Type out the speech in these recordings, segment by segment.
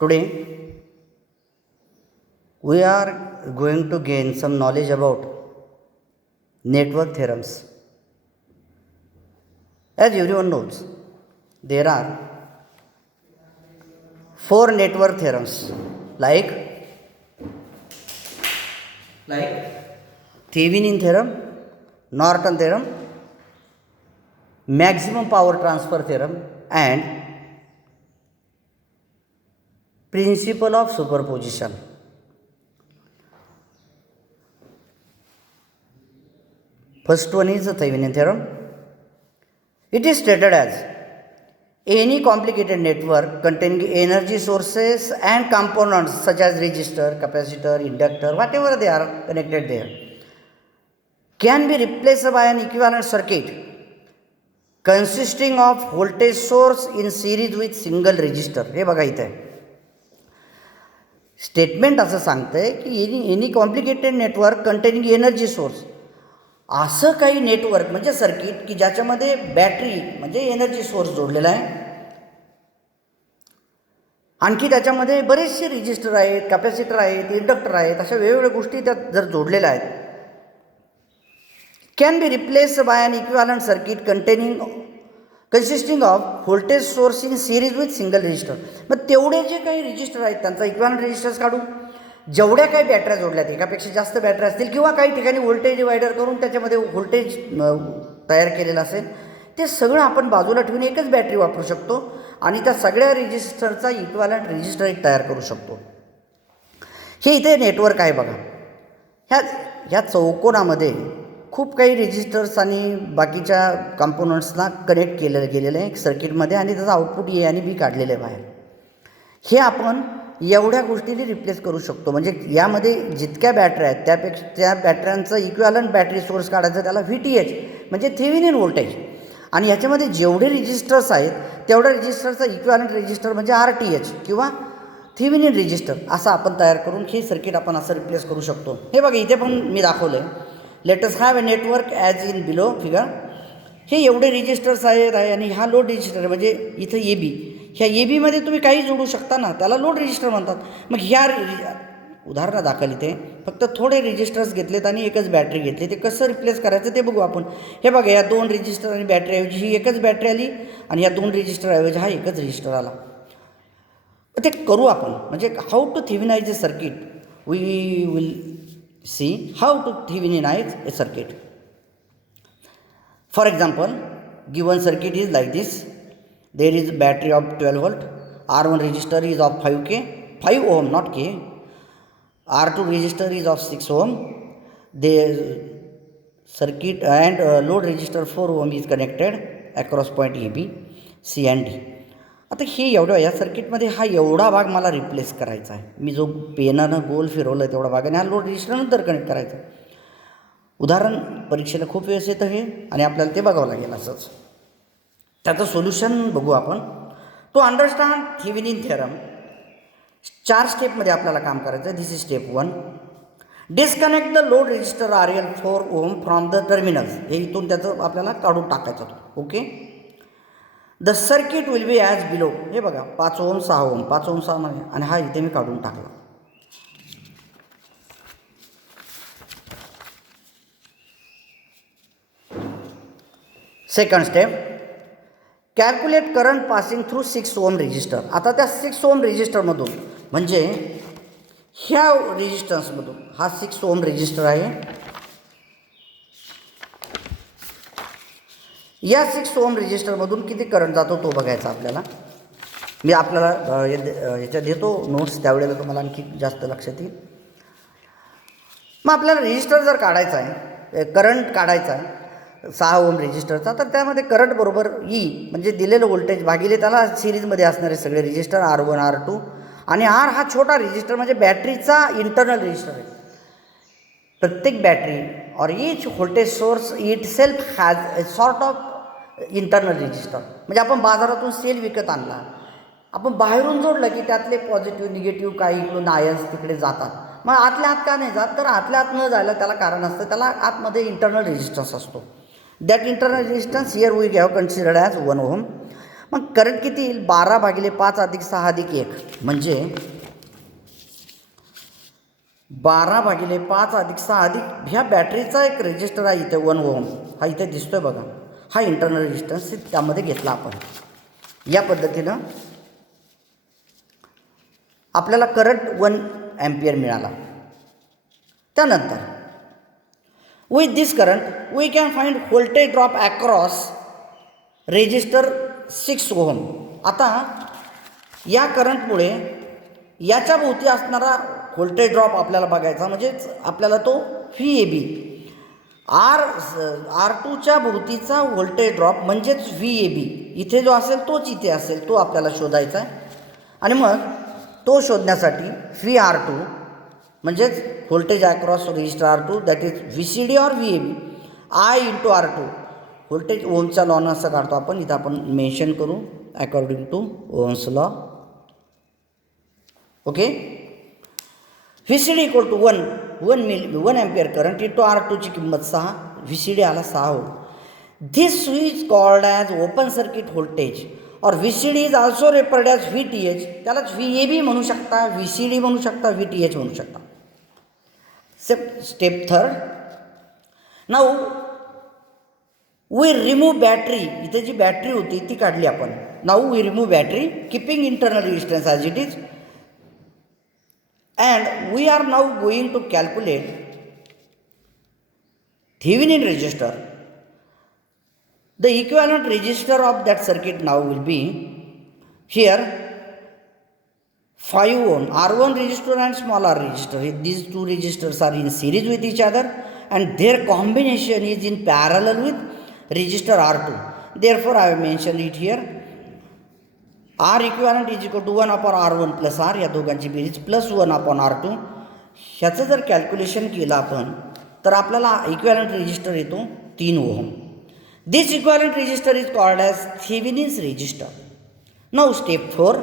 Today we are going to gain some knowledge about network theorems. As everyone knows, there are four network theorems like Thevenin theorem, Norton theorem, maximum power transfer theorem, and principle of superposition. First one is the Thevenin theorem. It is stated as any complicated network containing energy sources and components such as resistor, capacitor, inductor, whatever they are connected there, can be replaced by an equivalent circuit consisting of voltage source in series with single resistor. हे बघा इथे statement असं सांगतंय की any complicated network containing energy source, असं काही network म्हणजे circuit की ज्याच्यामध्ये बॅटरी म्हणजे एनर्जी सोर्स जोडलेला आहे, आणखी त्याच्यामध्ये बरेचसे रेजिस्टर आहेत, कॅपॅसिटर आहेत, इंडक्टर आहेत, अशा वेगवेगळ्या गोष्टी त्यात जर जोडलेल्या आहेत, can be replaced by an equivalent circuit consisting of voltage source in series with single resistor. मग तेवढे जे काही रेजिस्टर आहेत त्यांचा इक्विव्हॅलंट रेजिस्टर्स काढू, जेवढ्या काही बॅटऱ्या जोडल्यात, एकापेक्षा जास्त बॅटऱ्या असतील किंवा काही ठिकाणी व्होल्टेज डिवायडर करून त्याच्यामध्ये व्होल्टेज तयार केलेलं असेल, ते सगळं आपण बाजूला ठेवून एकच बॅटरी वापरू शकतो आणि त्या सगळ्या रेजिस्टरचा इक्विव्हॅलंट रेजिस्टर एक तयार करू शकतो. हे इथे नेटवर्क आहे बघा. ह्या चौकोनामध्ये खूप काही रेजिस्टर्स आणि बाकीच्या कॉम्पोनंट्सना कनेक्ट केलेलं गेलेलं आहे सर्किटमध्ये आणि त्याचं आउटपुट ए आणि बी काढलेलं आहे बाहेर. हे आपण एवढ्या गोष्टीने रिप्लेस करू शकतो. म्हणजे यामध्ये जितक्या बॅटऱ्या आहेत त्यापेक्षा त्या बॅटऱ्यांचं इक्विव्हॅलंट बॅटरी सोर्स काढायचं, त्याला VTH म्हणजे थेव्हिनिन व्होल्टेज, आणि ह्याच्यामध्ये जेवढे रेजिस्टर्स आहेत तेवढ्या रेजिस्टरचा इक्विव्हॅलंट रेजिस्टर म्हणजे RTH किंवा थेव्हिनिन रेजिस्टर असं आपण तयार करून हे सर्किट आपण असं रिप्लेस करू शकतो. हे बघा इथे पण मी दाखवलं आहे. Let us have a network as in below figure. हे एवढे रेजिस्टर्स आहेत आणि हा लोड रेजिस्टर आहे म्हणजे इथं AB. ह्या ABमध्ये तुम्ही काही जोडू शकता ना, त्याला लोड रेजिस्टर म्हणतात. मग ह्या उदाहरणादाखल इथे फक्त थोडे रेजिस्टर्स घेतलेत आणि एकच बॅटरी घेतली, ते कसं रिप्लेस करायचं ते बघू आपण. हे बघा, या दोन रेजिस्टर आणि बॅटरीऐवजी ही एकच बॅटरी आली आणि या दोन रेजिस्टरऐवजी हा एकच रेजिस्टर आला. ते करू आपण. म्हणजे how to thevenize a circuit, we will see how to thevenize a circuit. For example, given circuit is like this. There is battery of 12 volt. R1 resistor is of 5 ohm, not K. R2 resistor is of 6 ohm. The circuit and load resistor 4 ohm is connected across point AB, C and D. आता हे एवढं या सर्किटमध्ये हा एवढा भाग मला replace करायचा आहे. मी जो पेनानं गोल फिरवलं आहे तेवढा भाग आणि हा लोड रेजिस्टर नंतर कनेक्ट करायचा. उदाहरण परीक्षेला खूप वेळेस येतं हे आणि आपल्याला ते बघावं लागेल. असंच त्याचं सोल्युशन बघू आपण. टू अंडरस्टँड थेव्हिनिन थेरम 4 स्टेपमध्ये आपल्याला काम करायचं आहे. This is step 1. Disconnect the load resistor RL 4 ohm from the terminals. हे इथून त्याचं आपल्याला काढून टाकायचं होतं. Okay. The circuit will be as below. हे बघा 5 ohm 6 ohm 5 ohm 6 मध्ये आणि हा इथे मी काढून टाकला. Second step, calculate current passing through 6 ohm resistor. आता त्या 6 ohm रेजिस्टरमधून म्हणजे ह्या रेजिस्टन्समधून हा 6 ohm रेजिस्टर आहे. या 6 ohm रेजिस्टरमधून किती करंट जातो तो बघायचा आपल्याला. मी आपल्याला याच्यात देतो नोट्स, त्यावेळेला तुम्हाला आणखी जास्त लक्षात येईल. मग आपल्याला रेजिस्टर जर काढायचा आहे, करंट काढायचा आहे 6 ohm रेजिस्टरचा, तर त्यामध्ये करंट बरोबर E म्हणजे दिलेलं व्होल्टेज भागिले त्याला सिरीजमध्ये असणारे सगळे रेजिस्टर R1 R2 आणि R हा छोटा रेजिस्टर म्हणजे बॅटरीचा इंटरनल रेजिस्टर आहे. प्रत्येक battery or each voltage source itself has a sort of internal resistor. म्हणजे आपण बाजारातून सेल विकत आणला, आपण बाहेरून जोडलं की त्यातले पॉझिटिव्ह निगेटिव्ह काही इकडून आयन्स तिकडे जातात. मग आतल्या आत का नाही जात, तर आतल्या आत न जायला त्याला कारण असतं, त्याला आतमध्ये इंटरनल रेजिस्टन्स असतो. That internal resistance here we have considered as 1 ohm. मग करंट किती येईल 12/5 अधिक 6 अधिक 1 म्हणजे 12/5 अधिक 6 अधिक ह्या बॅटरीचा एक रेजिस्टर आहे इथे 1 ओहम, हा इथे दिसतोय बघा, हा इंटरनल रेजिस्टन्स त्यामध्ये घेतला आपण. या पद्धतीनं आपल्याला करंट 1 एम्पियर मिळाला. त्यानंतर with this current we can find voltage drop across resistor 6 ohm. आता या करंटमुळे याच्या भोवती असणारा व्होल्टेज ड्रॉप आपल्याला बघायचा, म्हणजेच आपल्याला तो VAB R2च्या भोवतीचा व्होल्टेज ड्रॉप म्हणजेच VAB इथे जो असेल तोच इथे असेल, तो आपल्याला शोधायचा आहे. आणि मग तो शोधण्यासाठी VR2 म्हणजेच voltage across resistor R2 that is VCD or VAB I into R2 voltage ओहमचा लॉ असं काढतो आपण, इथं आपण मेन्शन करू according to Ohm's law. Okay, VCD equal to 1 ampere current into R2ची किंमत 6, VCD आला 6 ohm. This is called as open circuit voltage or VCD is also referred as VTH. त्यालाच VAB म्हणू शकता, VCD म्हणू शकता, VTH म्हणू शकता. Step third, now we remove battery. इथे जी बॅटरी होती ती काढली आपण. Now we remove battery keeping internal resistance as it is and we are now going to calculate Thevenin resistor. The equivalent resistor of that circuit now will be here 5 ohm R1 resistor and small r resistor. These two resistors are in series with each other and their combination is in parallel with resistor R2. Therefore I have mentioned it here. R equivalent is equal to 1 upon R1 plus R, या दोघांची बेरीज plus 1 upon R2. ह्याचं जर calculation केलं आपण तर आपल्याला equivalent resistor येतो 3 ohm. This equivalent resistor is called as Thevenin's resistor. Now step 4,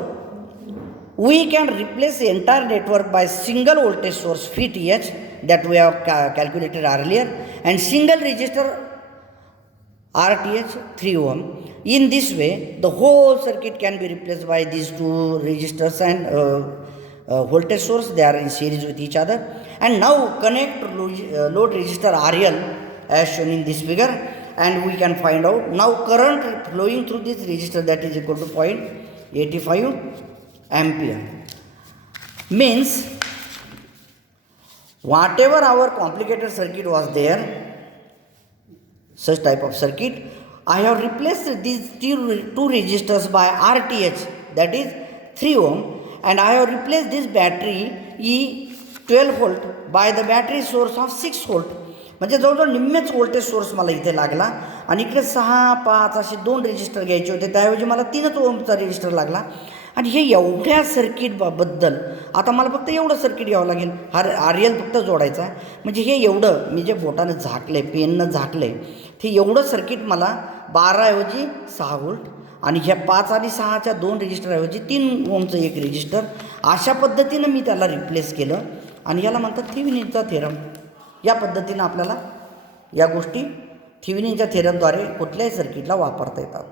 we can replace entire network by single voltage source VTH that we have calculated earlier and single resistor RTH 3 ohm. In this way, the whole circuit can be replaced by these two resistors and voltage source. They are in series with each other. And now connect load resistor RL as shown in this figure, and we can find out now current flowing through this resistor that is equal to 0.85 ampere. Means whatever our complicated circuit was there, such type of circuit, I have replaced these two resistors by RTH that is 3 ohm and I have replaced this battery E12 volt by the battery source of 6 volt. म्हणजे जवळजवळ निम्मेच voltage source मला इथे लागला आणि इकडे 6, 5 असे 2 resistor घ्यायचे होते, त्याऐवजी मला 3च ओहमचा रेजिस्टर लागला. आणि हे एवढ्या सर्किटबद्दल आता मला फक्त एवढं सर्किट घ्यावं लागेल, हा RL फक्त जोडायचा आहे. म्हणजे हे एवढं मी जे बोटानं झाकले, पेननं झाकले, ते एवढं सर्किट मला 12 ऐवजी 6 व्होल्ट आणि ह्या 5 आणि 6च्या 2 रेजिस्टरऐवजी 3 ओहमचं एक रेजिस्टर, अशा पद्धतीनं मी त्याला रिप्लेस केलं आणि याला म्हणतात थेविनिनचा थेरम. या पद्धतीनं आपल्याला या गोष्टी थेविनिनच्या थेरमद्वारे कुठल्याही सर्किटला वापरता येतात.